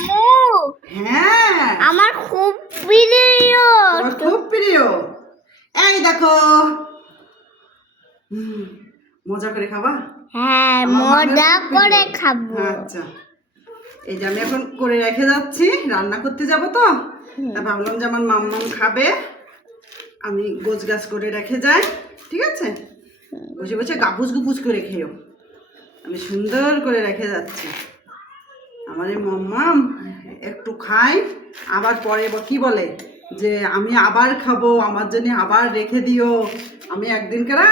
আম্মু হ্যাঁ। আমার খুব প্রিয়। খুব প্রিয়। এই দেখো। মজা করে খাবা? হ্যাঁ মজা করে খাব। আচ্ছা। এই যে আমি এখন করে রেখে যাচ্ছি রান্না করতে যাব তো? তা ভাবলাম যে আমার মাম্মাম খাবে। আমি গোছ গাছ করে রেখে যাই ঠিক আছে? বসে বসে গাপুস গুপুস করে খেয়েও। আমি সুন্দর করে রেখে যাচ্ছি। আমার মাম্মাম, একটু খাই। আবার পরে কি বলে? যে আমি আবার খাব, আমার জন্য আবার রেখে দিও। আমি একদিন কেনা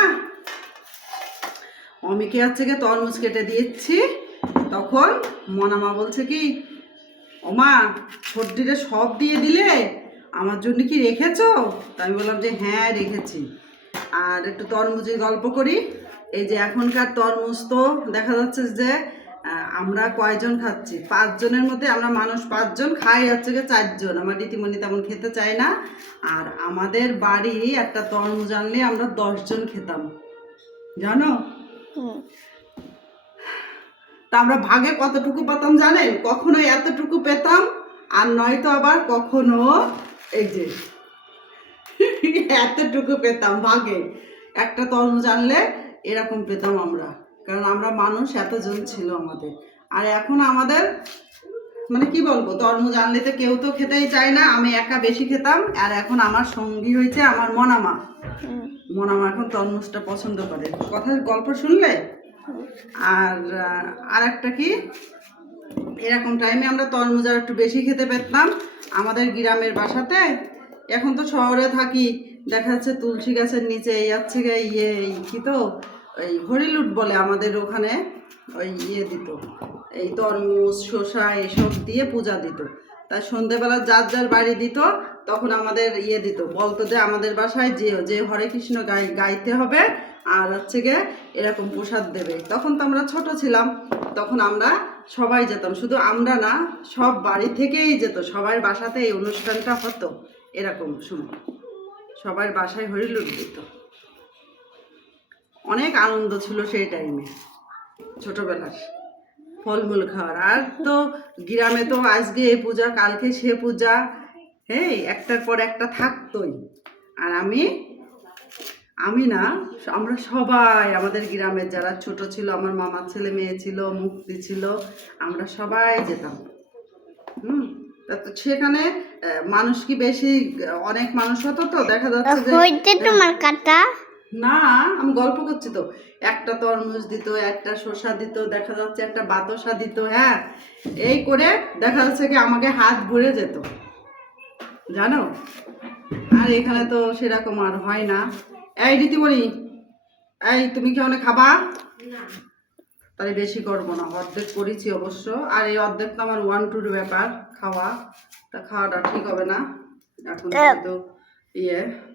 অমিকে হচ্ছে গিয়ে তরমুজ কেটে দিয়েছি। তখন মনামা বলছে কি, ওমা, সর্দিটা সব দিয়ে দিলে? আমার জন্য কি রেখেছ? তা আমি বললাম যে হ্যাঁ রেখেছি। আর একটু তরমুজের গল্প করি। এই যে এখনকার তরমুজ তো দেখা যাচ্ছে যে আমরা কয়জন খাচ্ছি? পাঁচজনের মধ্যে আমরা মানুষ পাঁচজন খাই হচ্ছে গিয়ে চারজন। আমার রীতিমণি তেমন খেতে চায় না। আর আমাদের বাড়ি একটা তরমুজ আনলে আমরা দশজন খেতাম। জানো? তা আমরা ভাগে কতটুকু পেতাম জানেন? কখনো এতটুকু পেতাম আর নয়তো আবার কখনো এই যে এতটুকু পেতাম ভাগে। একটা তরমুজ আনলে এরকম পেতাম আমরা। কারণ আমরা মানুষ, এতজন ছিল আমাদের। আর এখন আমাদের মানে কি বলব, তরমুজ আনলে তো কেউ তো খেতেই চায় না, আমি একা বেশি খেতাম, আর এখন আমার সঙ্গী হয়েছে আমার মনামা। মনামা এখন তরমুজটা পছন্দ করে। কথার গল্প শুনলে? আর আর একটা কি? এরকম টাইমে আমরা তরমুজ আর একটু বেশি খেতে পেতাম, আমাদের গ্রামের বাসাতে। এখন তো শহরে থাকি, দেখা যাচ্ছে তুলসী গাছের নিচে, এই যাচ্ছে ইয়ে কি তো? ওই হরিলুট বলে আমাদের ওখানে ওই ইয়ে দিত। এই তরমুজ, শসা এসব দিয়ে পূজা দিত। তাই সন্ধেবেলা যার যার বাড়ি দিত, তখন আমাদের ইয়ে দিত। বলতো যে আমাদের বাসায় যে যে হরে কৃষ্ণ গাই, গাইতে হবে, আর হচ্ছে গিয়ে এরকম প্রসাদ দেবে। তখন তো আমরা ছোট ছিলাম, তখন আমরা সবাই যেতাম। শুধু আমরা না, সব বাড়ি থেকেই যেত। সবার বাসাতে এই অনুষ্ঠানটা হতো, এরকম সময়। সবার বাসায় হরিলুট দিত। অনেক আনন্দ ছিল সেই টাইমে ছোটবেলার ফলমূল খাওয়ার। আর তো গ্রামে তো আজকে এ পূজা কালকে সে পূজা হ্যাঁ একটার পর একটা থাকতোই। আর আমি আমি না আমরা সবাই আমাদের গ্রামের যারা ছোট ছিল আমার মামার ছেলে মেয়ে ছিল মুক্তি ছিল আমরা সবাই যেতাম। হুম তা তো সেখানে মানুষ কি বেশি অনেক মানুষ হতো তো? দেখা যাচ্ছে যে তোমার কাটা না আমি গল্প করছি তো। একটা তরমুজ দিত একটা শসা দিত দেখা যাচ্ছে একটা বাতাসা দিত হ্যাঁ। এই করে দেখা যাচ্ছে কি আমাকে হাত ভরে যেত। জানো? আর এখানে তো সেরকম আর হয় না। এই রীতিমণি এই তুমি কি অনেক খাবা? তাহলে বেশি করব না অর্ধেক করেছি অবশ্য। আর এই অর্ধেক তো আমার ওয়ান টুর ব্যাপার খাওয়া। তা খাওয়াটা ঠিক হবে না। এখন তো ইয়ে।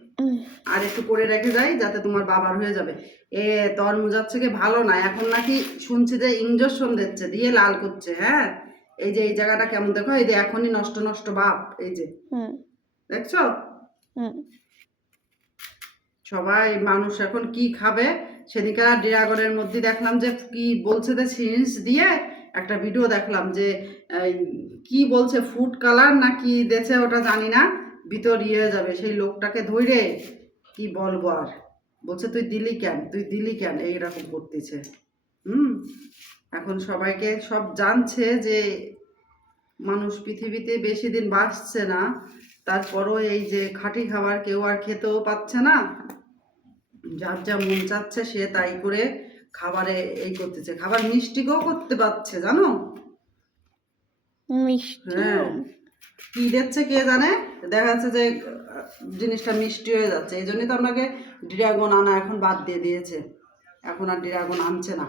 আর একটু করে রেখে যাই যাতে তোমার বাবার হয়ে যাবে। এ তরমুজ হচ্ছে কি ভালো না? এখন নাকি শুনছি যে ইঞ্জেকশন দিচ্ছে দিয়ে লাল করছে হ্যাঁ? এই যে এই জায়গাটা কেমন দেখো? এই যে এখনই নষ্ট নষ্ট বাপ এই যে। দেখছ? সবাই মানুষ এখন কি খাবে? সেদিকে ড্রাগনের মধ্যে দেখলাম যে কি বলছে যে সিরিঞ্জ দিয়ে একটা ভিডিও দেখলাম যে কি বলছে ফুড কালার না কি দেছে ওটা জানি না। ভিতর ইয়ে যাবে সেই লোকটাকে ধরে কি বলব আর? বলছে তুই দিলি কেন? তুই দিলি কেন? এইরকম করতেছে। হুম? এখন সবাইকে সব জানছে যে মানুষ পৃথিবীতে বেশি দিন বাঁচছে না তারপরও এই যে খাঁটি খাবার কেউ আর খেতেও পাচ্ছে না। যার যা মন চাচ্ছে সে তাই করে খাবারে এই করতেছে। খাবার মিষ্টিকেও করতে পারছে জানো? মিষ্টি হ্যাঁ। কি দিচ্ছে কে জানে? দেখা যাচ্ছে যে জিনিসটা মিষ্টি হয়ে যাচ্ছে। এই জন্যই তো আপনাকে ড্রাগন আনা এখন বাদ দিয়ে দিয়েছে। এখন আর ড্রাগন আনছে না।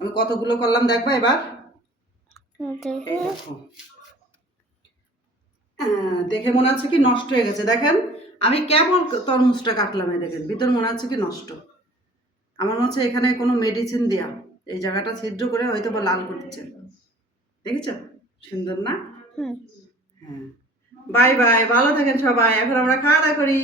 আমি কতগুলো করলাম দেখবা এবার। দেখে। মনে হচ্ছে কি নষ্ট হয়ে গেছে। দেখেন আমি কেমন তরমুজটা কাটলাম এই দেখেন। ভিতর মনে হচ্ছে কি নষ্ট। আমার মনে হচ্ছে এখানে কোনো মেডিসিন দেয়া। এই জায়গাটা ছিদ্র করে হয়তো বা লাল করছে। দেখেছ? সুন্দর না? হ্যাঁ। বাই বাই ভালো থাকেন সবাই। এখন আমরা খাওয়া দাওয়া করি।